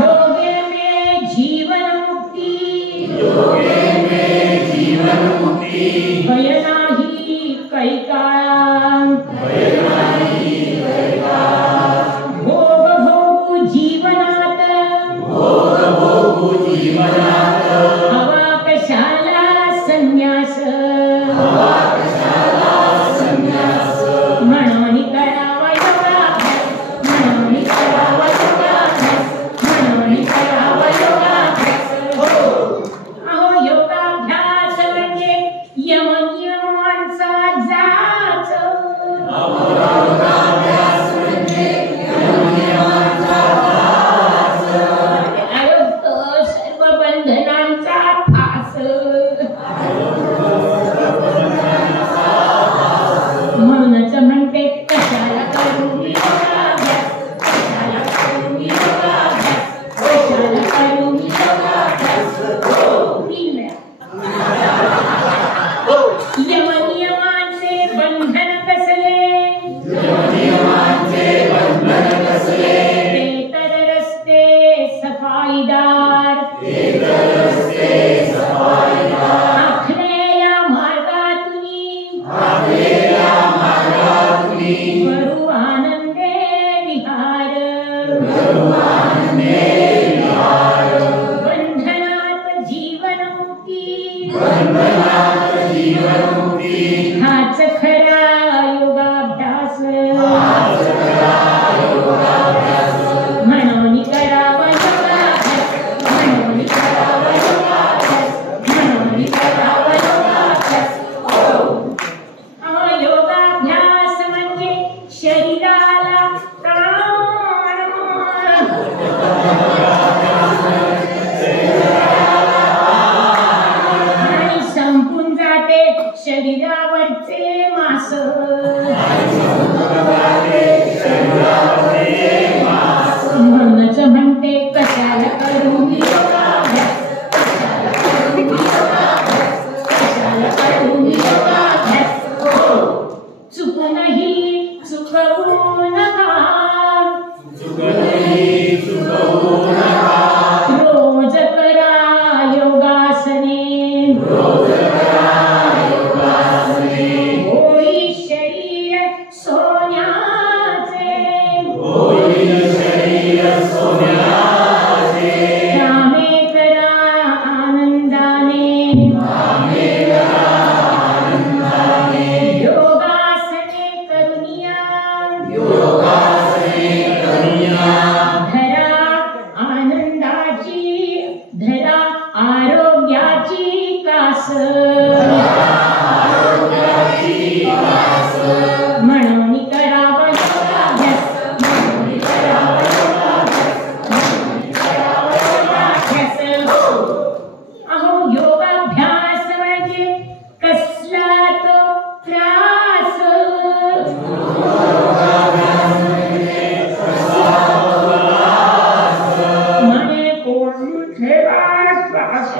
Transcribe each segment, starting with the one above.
योगे में जीवन मुक्ति भय नाही कै काळा भोग भोगू जीवनात हवा कशाला संन्यास म्हणून करावा योगाभ्यास म्हणून करावा योगाभ्यास म्हणून करावा योगाभ्यास अहो योगाभ्यास म्हणजे यमनियमांचा जाच सर्व बंधनांचा फास म्हणूनच म्हणते कशाला करू मी योगाभ्यास कशाला करू मी योगाभ्यास कशाला करू मी योगाभ्यास यमनियमांचे बंधन कसले ते तर रस्ते सफाईदार आखलेल्या मार्गातूनी करू आनंदे विहार बंधनात जीवन मुक्ती हाच खरा योगाभ्यास म्हणून करावा योगाभ्यास म्हणून करावा योगाभ्यास म्हणून करावा योगाभ्यास योगाभ्यास म्हणजे शरीराला प्राण आणि संपून जाते शरीरावरचे मास म्हणूनच म्हणते कशाला करू मी योगाभ्यास कशाला करू मी योगाभ्यास कशाला करू मी योगाभ्यास चुक नाही चुकवू नका रोज करा योगासने होई शरीर सोन्याचे कामे करा आनंदाने योगासने करुनिया धरा आनंदाची धरा आरोग्याची कास म्हणून करावा योगाभ्यास म्हणून करावा योगाभ्यास म्हणून करावा योगाभ्यास अहो योगाभ्यास म्हणजे कसला तो त्रास मने कोण ठेवा श्वास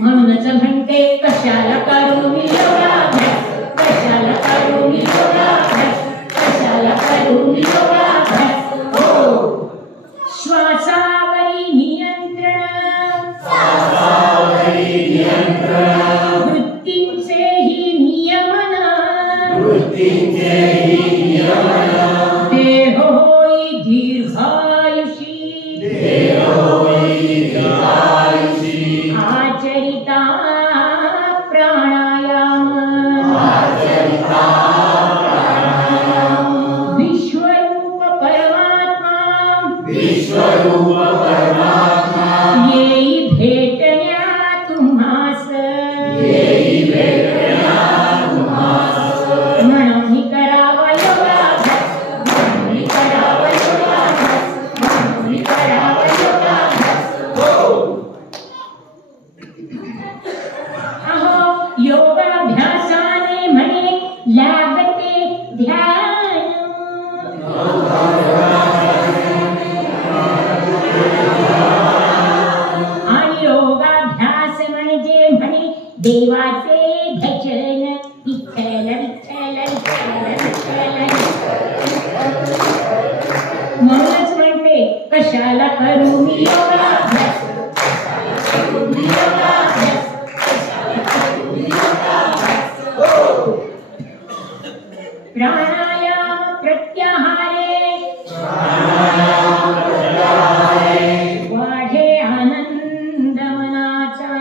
म्हणूनच म्हणते कशाला करू मी योगाभ्यास कशाला करू मी योगाभ्यास कशाला करू मी योगाभ्यास श्वासावरी नियंत्रण वृत्तींचेही नियमन देह होई दीर्घायुषी आचरिता प्राणायाम विश्वरूप परमात्मा येई भेटण्या तुम्हास म्हणून करावा योगाभ्यास म्हणून करावा योगाभ्यास म्हणून करावा योगाभ्यास प्राणायाम प्रत्याहारे वाढे आनंद मनाचा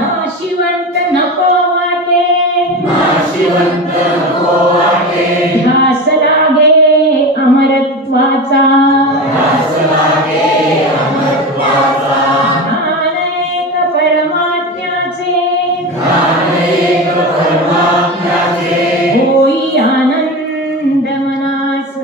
नाशिवंत नको वाटे ध्यास लागे अमरत्वाचा होई आनंद मनास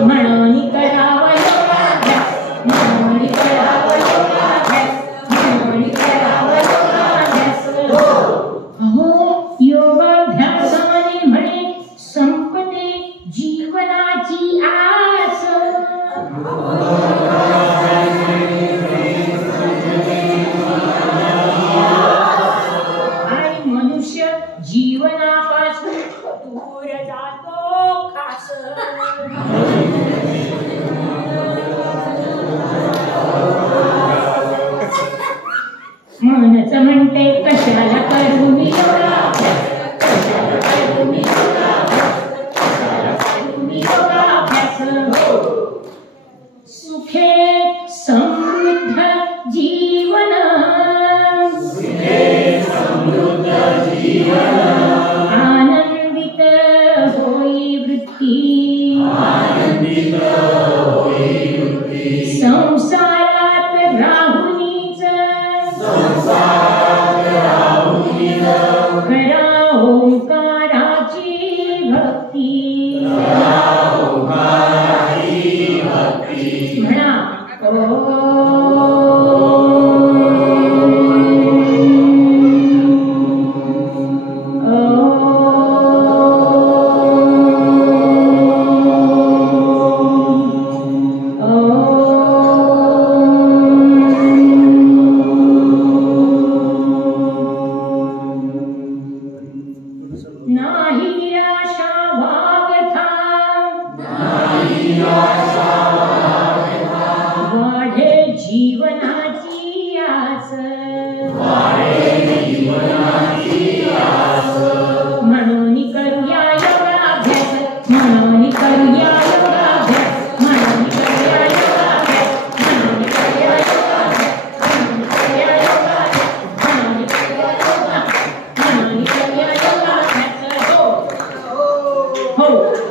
म्हणून करावा योगाभ्यास म्हणून करावा योगाभ्यास म्हणून करावा योगाभ्यास अहो योगाभ्यासाने म्हणे संपते जीवनाची आस जीवनापासून दूर जातो खास मनच म्हणते कशाला करू मी योगाभ्यास कशाला करू मी योगाभ्यास कशाला करू मी योगाभ्यास सुखे समृद्ध जीवन आनंदित होई वृत्ती संसारात राहुनीच करा ओंकाराची भक्ती म्हणा नाही निराशा वागथा वाढे जीवनाची आस म्हणून करूया योगाभ्यास म्हणून करूया योगाभ्यास म्हणून करूया योगाभ्यास म्हणून करूया योगाभ्यास म्हणून करूया योगाभ्यास म्हणून करूया योगाभ्यास म्हणून करूया योगाभ्यास हो